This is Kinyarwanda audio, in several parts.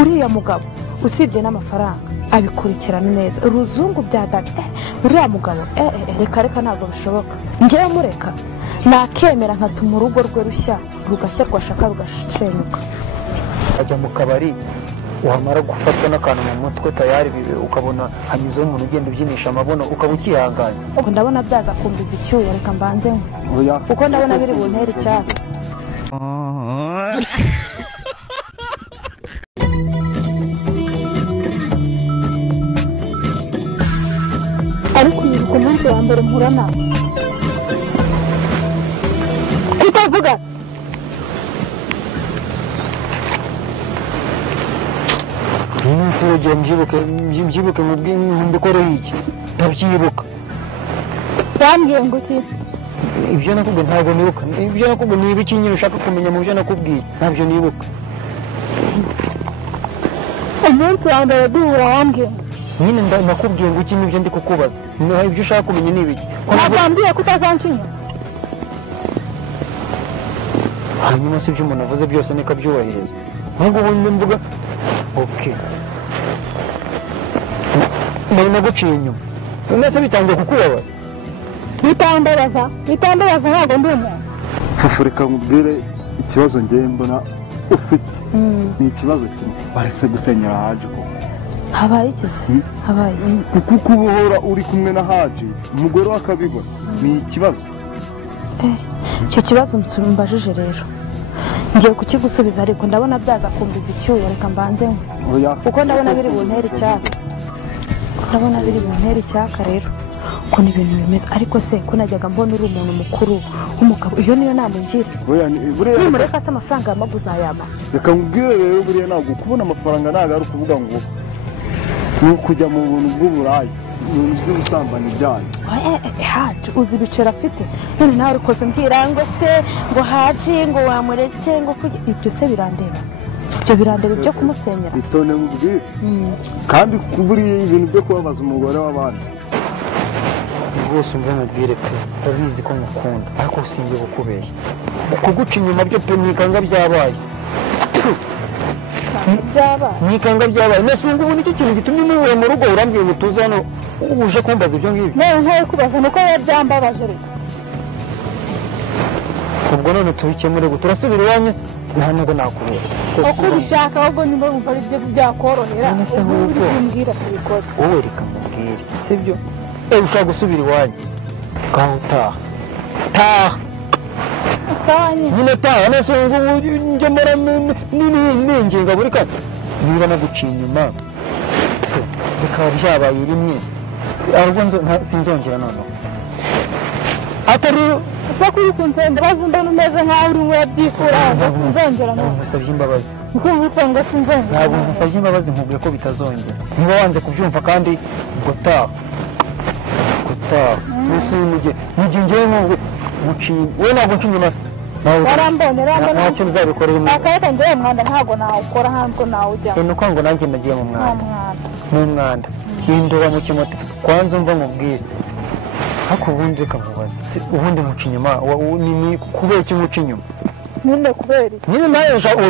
uriya mugabo usibye n'amafaranga abikurikirana neza uruzungu bya dada uriya mugabo reka ntabwo bishoboka njyewe mureka nakemera nkatuma urugo rwe rushya rugashya rwashaka rugashenyuka ajya mu kabari wamara gufatwa n'akantu mu mutwe tayari ukabona hanyuzeho umuntu ugenda ubyinisha amabono ukaba ukihanganye ubu ndabona byaza kumbiza icyuya reka mbanze kuko ndabona biri buntere icyaka ariko yibuka umunsi wa mbere mpura nawe utavuga se umunsi w'igihe mbyibuke mbikore iki ntabyibuka wambwiye ngo iki ibyo nakubwiye ntabwo nibuka ibyo nakubwiye niba iki nyine ushaka kumenya mu byo nakubwiye ntabyo nibuka umunsi wa mbere duhura wambwiye nyine nakubwiye ngo iki nibyo ndi kukubaza ibyo ushaka kumenya ni ibiki ntabwo wambwiye ko utazanshinya hanyuma si ibyo umuntu avuze byose niko abyubahiriza ntabwo ubundi mvuga oke naguciye inyuma mbese bitangiye kukubabaza bitambabaza ntabwo ndi umuntu fufu reka nkubwire ikibazo ngewe mbona ufite ni ikibazo kimwe baretse gusenyera haje koko habaye iki se habaye iki kuko uba uhora uri kumwe na haje umugore we akabibona ni ikibazo icyo kibazo mbajije rero ngiye kukigusubiza ariko ndabona byaza kumbiza icyuya reka mbanze kuko ndabona biri buntere icyaka rero ukuntu ibintu bimeze ariko se ko najyaga mbona uri umuntu mukuru w'umugabo iyo niyo nama ungira nimureka se amafaranga yamaga uzayama reka nkubwire rero buriya ntabwo kubona amafaranga ntabwo ari ukuvuga ngo ni ukujya mu buntu bw'uburayi ibintu by'ubusambanyi byanyu haje uzi ibiceri afite none nawe urikoze mbwira ngo se ngo haje ngo wamuretse ngo ibyo se birandeba ibyo birandeba byo kumusenyera bitone mubwire kandi buriya ibintu byo kubabaza umugore w'abandi rwose umve mubwire pe urabizi ko ngukunda ariko usingiye kukubeshya kuguca inyuma byo pe mwikanga byabaye mwikanga byabaye mbese ubu ngubu nicyo kintu gitumye muhuye mu rugo urambwiye ngo tuze hano uje kumbaza ibyo ngibyo nawe ntawe kubaza nuko biba byambabaje rero ubwo none tubikemure ngo turasubira iwanyu se nta nubwo nakubera uko ubishaka ahubwo nimba wumva ari byo byakorohera ubu uri kumbwira tubikore wowe reka mubwire sibyo ushaka gusubira iwanyu ngaho taha nyine taha nese njye mara ninginga buri kanya niba naguciye inyuma bikaba byabaye rimwe ariko sinzongera noneho atari usa kuri kunsenda bazundana umeze nk'aho uri umwe yabyikura sinzongera noneho ngusabye imbabazi nkuko ngo sinzongera ntabwo ngusabye imbabazi nkubwiye ko bitazongera niba wanze kubyumva kandi ngo taha n'igihe ngewe nk'ubwo we ntabwo nca inyuma warambonye ntacyo bizabikorera inyuma akareka ngewe umwanda ntabwo nawukora ntabwo nawujyamo ni uko ngo nanjye nagiye mu mwanda hindura mu kimoto kwanza umva mubwire ariko ubundi reka mubaze ubundi muca inyuma kubera iki muca inyuma nyine kubera iki nyine nawe ujyaho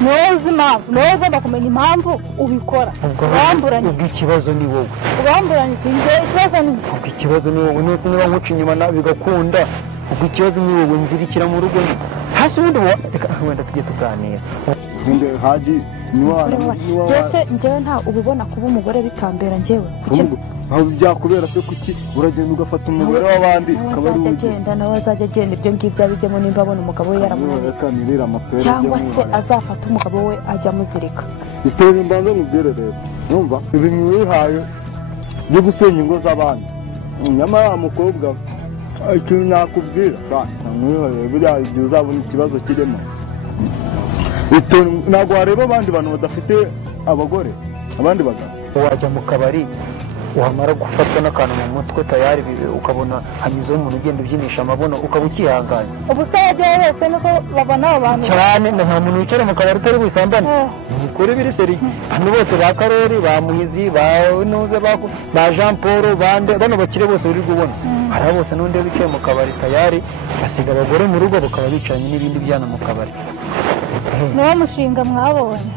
niwowe uzi impamvu niwowe ugomba kumenya impamvu ubikora ubamburanye ubwo ikibazo ni wowe ubamburanye ikibazo ni ubwo ikibazo ni wowe nose niba nkuca inyuma bigakunda ubwo ikibazo ni wowe nzirikira mu rugo hasi ubundi wenda tujye tuganira haji byose njyewe nta ubibona kuba umugore bitambera njyewe aho byakubera se kuki uragenda ugafata umugore w'abandi ukaba ari ugenda nawe azajya agenda ibyo ngibyo abijyemo nimba abona umugabo we yaramunaniye cyangwa se azafata umugabo we ajya amuzirika bitera imbanza mubwire rero numva ibintu wihaye byo gusenya ingo z'abandi nyamara wa mukobwa ikintu nakubwira namwihaye buriya igihe uzabona ikibazo kirimo ntabwo wareba abandi bantu badafite abagore abandi bagabo wajya mu kabari wamara gufatwa n'akantu mu mutwe tayari ukabona hanyuzeho umuntu ugenda ubyinisha amabono ukaba ukihanganye ubu se wajyayo hose niko babona abo bantu cyane nta muntu wicara mu kabari utari busambane umugore biri seri hano bose ba karori ba muhizi ba nuze ba jean paul bano bakire bose uri kubona hari bose n'undi bicaye mu kabari tayari basiga abagore mu rugo bakaba bicaranye n'ibindi byana mu kabari niwo mushinga mwabonye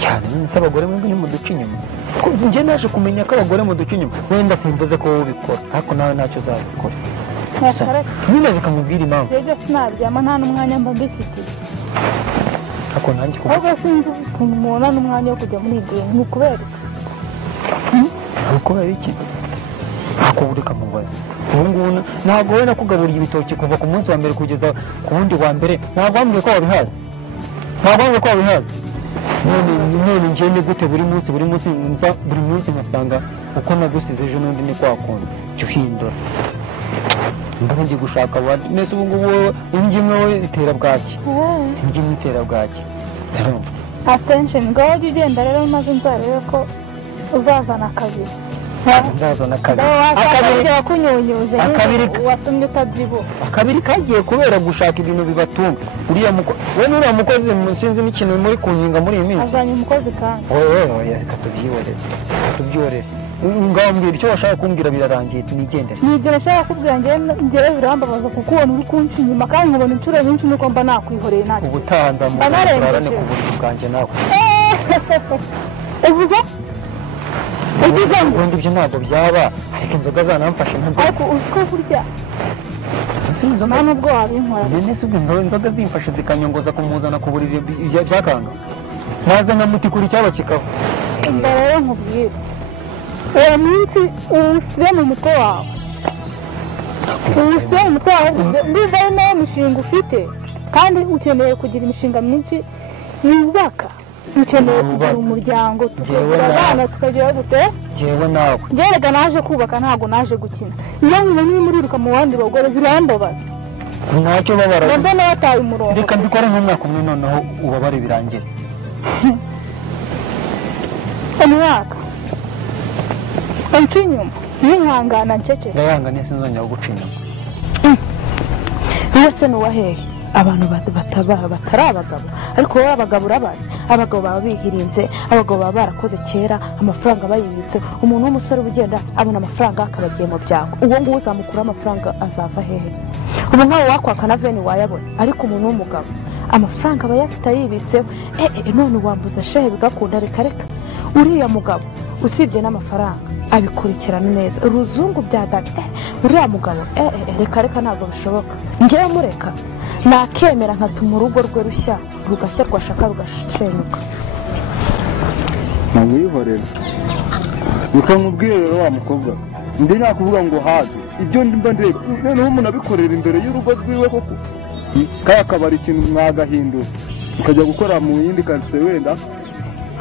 cyane nese abagore mwebwe nimuduca inyuma njye naje kumenya ko abagore muduca inyuma wenda simvuze ko wowe ubikora ariko nawe ntacyo uzabikora nyine reka mubwire impamvu rero sinaryama nta n'umwanya mba mbifitiye ariko nanjye ahubwo sinzi ukuntu mubona n'umwanya wo kujya muri igure ni ukubera iki ntabwo bureka mubaza ubu ngubu ntabwo wowe nakugaburiye ibitoki kuva ku munsi wa mbere kugeza ku wundi wa mbere ntabwo wambwiye ko wabihaza none njye ni gute buri munsi nza buri munsi nkasanga uko nagusize ejo n'undi ni kwa kundi jya uhindura ndabona ngiye gushaka abandi mbese ubu ngubu wowe imwe wowe itera bwaki imwe itera bwaki narumva attention ngaho jya ugenda rero maze nzarebe ko uzazana akabiri nzazana akabiri wakunyunyuje watumye utabyibuha akabiri kagiye kubera gushaka ibintu bibatunga we n'uriya mukozi sinzi n'ikintu muri kunkinga muri iyi minsi azanye umukozi kandi wowe reka tubyihorere ngaho mbwira icyo washaka kumbwira birarangiye tunigendere nibyo nashaka kubwira njyewe birambabaza kuko ubona uri kunca inyuma kandi nkubona inshuro nyinshi nuko mba nakwihoreye ntacyo ubutaha nzamurane ku buriri bwanjye nawe uvuze ubundi ibyo ntabwo byaba ariko inzoga zanamfashe ntabwo ariko uzi ko kurya nta nubwo wabinkora none se ubwo inzoga zimfashe zikanyongoza kumuzana ku buriri byakanga naza nkamutikura icyaba kikava mbere rero nkubwire uwo munsi uwusibe mu mutwe wawe ndumva ari nayo mishinga ufite kandi ukeneye kugira imishinga myinshi yubaka ukeneye kugira umuryango tukagira abana tukagira gute njyewe nawe njyewe naje kubaka ntabwo naje gukina iyo nkubona urimo uriruka mu bandi bagore birambabaza ntacyo babara mbona bataye umurongo reka mbikore nk'umwaka umwe noneho ubabare birangire umwaka unca inyuma n'inkangana nceceke ndayangane sinzongera guca inyuma yose ni uwahehe abantu batari abagabo ariko wowe abagabo urabazi abagabo baba bihirinze abagabo baba barakoze kera amafaranga bayibitse umuntu w'umusore ugenda abona amafaranga akaba agiye mu byago uwo nguwo uzamukura amafaranga azava hehe ubu nkawe wakwaka na veni wayabona ariko umuntu w'umugabo amafaranga aba yafite ayibitseho none wambuza shehe bigakunda reka uriya mugabo usibye n'amafaranga abikurikirana neza uruzungu bya dani uriya mugabo reka ntabwo bishoboka njyewe mureka nakemera nkatuma urugo rwe rushya rugashya rwashaka rugashenyuka ntamwihorere ukamubwira rero wa mukobwa ndi nakuvuga ngo haze ibyo mba ndeba noneho umuntu abikorera imbere y'urugo rwiwe koko kaya kabari ikintu mwagahindura ukajya gukora mu yindi karitsiye wenda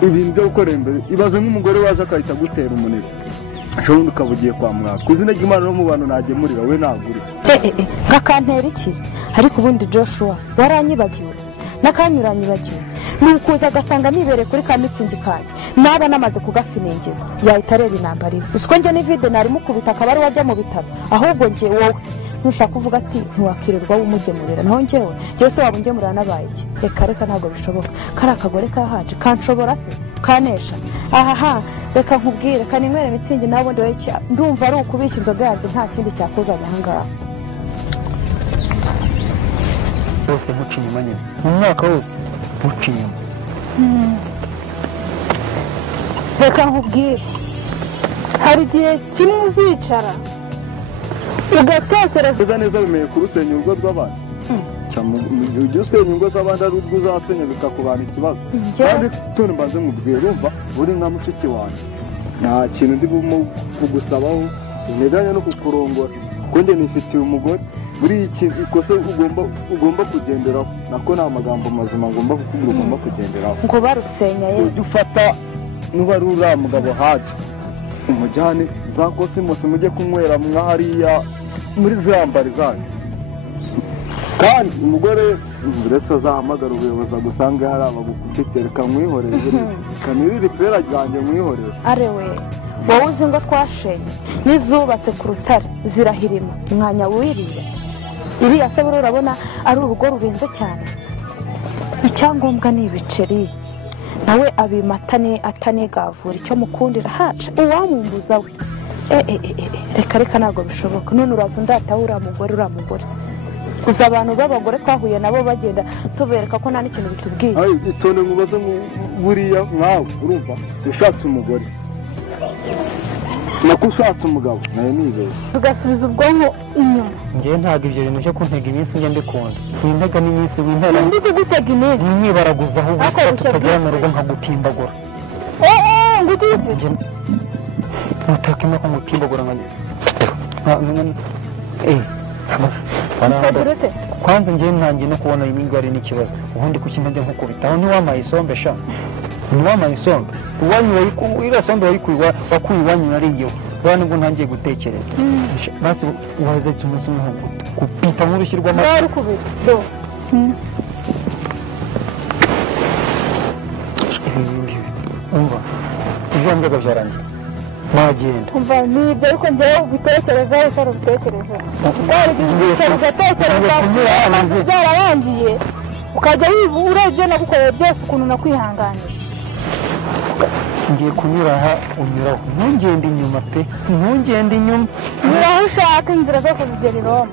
ibintu byo gukorera imbere ibaze nk'umugore waje akahita agutera umunebwe ashobora ukaba ugiye kwa muganga ku izina ry'Imana no mu bantu nagemurira we nagure nkakantera iki ariko ubundi Joshua waranyibagiwe n'akanyuranyibagiwe nukuza agasanga nibereye kuri ka mitsingi kanjye naba namaze kugafiningiza yahita areba intambara usiko njye n'ivide nari mukubita akaba ari wajya mu bitaro ahubwo njye wowe nushaka kuvuga ati ntiwakirirwa wumugemurira naho njyewe se waba ungemurira nabaye iki reka ntabwo bishoboka kari akagore kahaje kanshobora se kanesha ahaha reka nkubwire kaninywere mitsingi nawe ubundi wowe ndumva ari ukubishya inzoga yanjye nta kindi cyakuzanye ahangaha bose nkuca inyuma nyine mu mwaka wose nkuca inyuma reka nkubwire hari igihe kimwe uzicara ugatekereza neza bimeye kurusenya urugo rw'abandi ujya usenya ingo z'abandi ari urwo uzasenya bikakubana ikibazo kandi tuni mbanze nkubwire urumva uri nka mushiki wanjye nta kintu ndi kugusabaho nteganya no kukurongora kuko njye nifitiye umugore buri iki ikosa ugomba kugenderaho nako ni amagambo mazima ngomba kukubwira ugomba kugenderaho ngo barusenya ye ujye ufata nuba ari uriya mugabo haje umujyane za kosimosi mujye kunywera mwa hariya muri ziriya mbari zanyu kandi umugore uretse azahamagara ubuyobozi agusange hari abagufite reka mwihorere kanirire pera ryanjye mwihorere arewe wowe uzi ngo twashenye n'izubatse ku rutare zirahirima umwanya wiriye iriya se buri urabona ari urugo rubenze cyane icyangombwa ni ibiceri nawe abimata atanigavura icyo mukundira haca uwamumbuza we reka ntabwo bishoboka none uraza undataho uriya mugore gusa abantu b'abagore twahuye nabo bagenda tubereka ko nta n'ikintu bitubwiye. itonde ngubaze buriya nkawe urumva ushatse umugore nako ushatse umugabo nawe nizeye tugasubiza ubwonko inyuma. njyewe ntabwo ibyo bintu byo kuntega iminsi njya mbikunda wintega n'iminsi wintega ndi kugutega iminsi mwibaraguza ahubwo usa tutagera mu rugo nkagutimbagura ngugize mutakima ko mutimbagura kwanza njyewe ntangiye no kubona imingo ari n'ikibazo ubundi kuki ntajya nkukubitaho ntiwamaye isombe sha ntiwamaye isombe iwanyu iriya sombe wakuye iwanyu nariyeho rero nibwo ntangiye gutekereza basi wahezetse umunsi umwe kupita nk'urushyi rw'amata umva ibyo mbega byarangiye nagenda umva nibyo ariko njyewe ubitekerezaho utari ubitekerezaho ugatekereza byararangiye ukajya urebye nagukoreye byose ukuntu nakwihanganiye. ngiye kunyura aha unyuraho ntugende inyuma pe ntugende inyuma nyura aho ushaka inzira zose zigera i Roma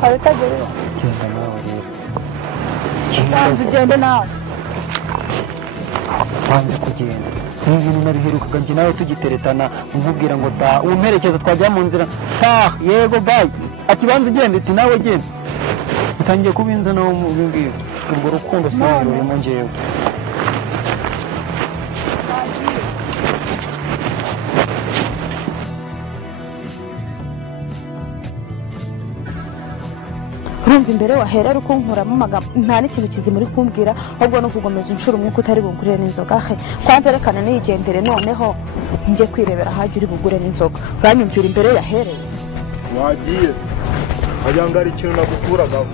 hari utagera i Roma. genda nawe rero banza ugende nawe wanze kugenda n'ibintu nabiherukaga njye nawe tugiteretana umubwira ngo taha umperekeza twajya mu nzira taha yego bayi ati banza ugende ati nawe genda utangiye kubinza nawe mu ngibyo urwo rukundo sinarurimo njyewe. urumva imbere wahera ariko nkuramo amagambo nta n'ikintu kizima uri kumbwira ahubwo no kugomeza inshuro umwe utari bugurire n'inzoga he kwanza rekana nigendere noneho njye kwirebera ahajya uri bugure n'inzoga uranyumvira imbere yahereye wagiye wagira ngo ari ikintu nagukuragaho